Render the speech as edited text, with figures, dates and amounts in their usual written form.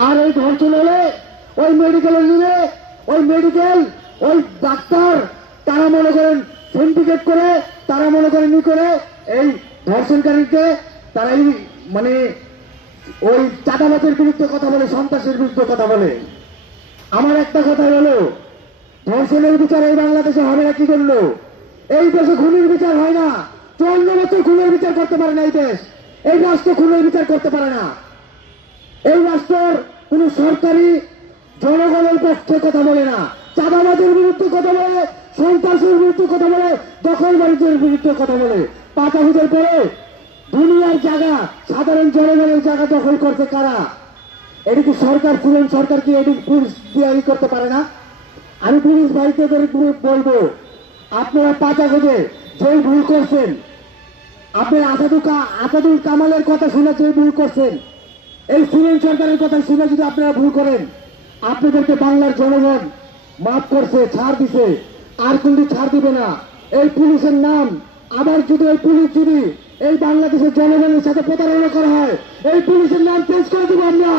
আর এই ধর্ষণ হলে ওই মেডিকেলে নিলে ওই মেডিকেল ওই ডাক্তার তারা মনে করেন সিন্ডিকেট করে, তারা মনে করেন ই করে এই ধর্ষণকারীকে তারা এই মানে ওই চাঁদাবাজের বিরুদ্ধে কথা বলে, সন্ত্রাসের বিরুদ্ধে কথা বলে। আমার একটা কথা হলো, ধর্ষণের বিচার এই বাংলাদেশে হবে না কি করলো? এই দেশে খুনের বিচার হয় না। 54 বছর খুনের বিচার করতে পারে না এই দেশ। এই রাষ্ট্র খুনের বিচার করতে পারে না। এই রাষ্ট্রের কোন সরকারি জনগণের পক্ষে কথা বলে না, চাঁদাবাজের বিরুদ্ধে কথা বলে, সন্ত্রাসের বিরুদ্ধে কথা বলে, দখলবাড়িদের বিরুদ্ধে কথা বলে। 5 আগস্টের পরে দুনিয়ার জায়গা, সাধারণ জনগণের জায়গা দখল করছে কারা? এদিকে সরকার ছিলেন, সরকার কি এদিকে পুলিশ দিয়ে করতে পারে না? আমি পুলিশ ভাইদের বলবো, আপনারা 5 আগস্টে যেই ভুল করছেন, আপনি আসাদুল কামালের কথা শুনে যে ভুল করছেন, এই সিরিয়ান সরকারের কথা শুনে যদি আপনারা ভুল করেন, আপনাদেরকে বাংলার জনগণ মাফ করছে, ছাড় দিছে, আর কিন্তু ছাড় দিবে না। এই পুলিশের নাম আবার যদি এই পুলিশ যদি এই বাংলাদেশের জনগণের সাথে প্রতারণা করা হয়, এই পুলিশের নাম চেঞ্জ করে দিব আমরা।